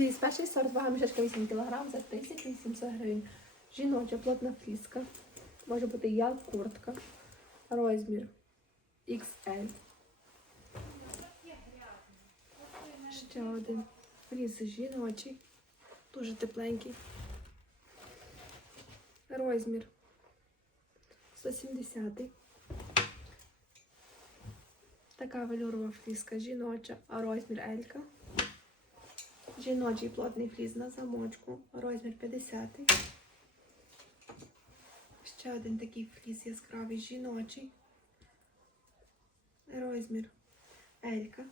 Фліс, перший сорт, вага мішечка 8 кг за 1700 гривень. Жіноча плотна фліска. Може бути як куртка. Розмір XL. Ще один. Фліс жіночий. Дуже тепленький. Розмір 170. Така велюрова фліска жіноча, а розмір Елька. Жіночий плотний фліс на замочку, розмір 50. Ще один такий фліс яскравий жіночий. Розмір Елька.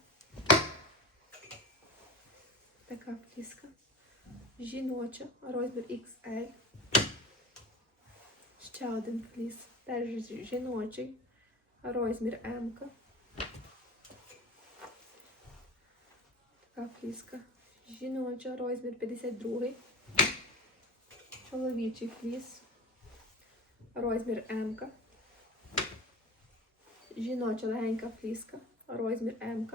Така фліска. Жіноча, розмір XL. Ще один фліс. Теж жіночий. Розмір М. Така фліска. Жіноча, розмір 52. Чоловічий фліс. Розмір М. Жіноча легенька фліска. Розмір М.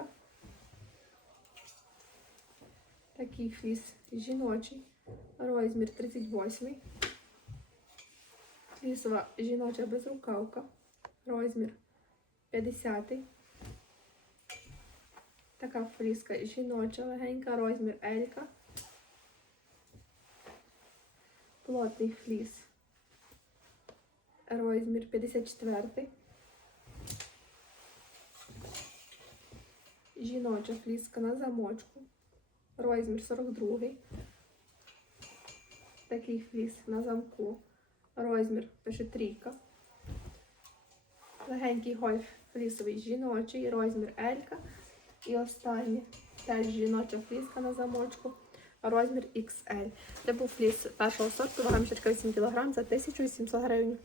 Такий фліс жіночий. Розмір 38. Флісова жіноча безрукавка. Розмір 50. Така фліска жіноча легенька, розмір Елька. Плотний фліс. Розмір 54. Жіноча фліска на замочку. Розмір 42. Такий фліс на замку. Розмір пише трійка. Легенький гольф флісовий жіночий, розмір Елька. І останнє теж жіноча фліска на замочку. Розмір XL. Це був фліс першого сорту, вага мішечка 8 кг за 1700 гривень.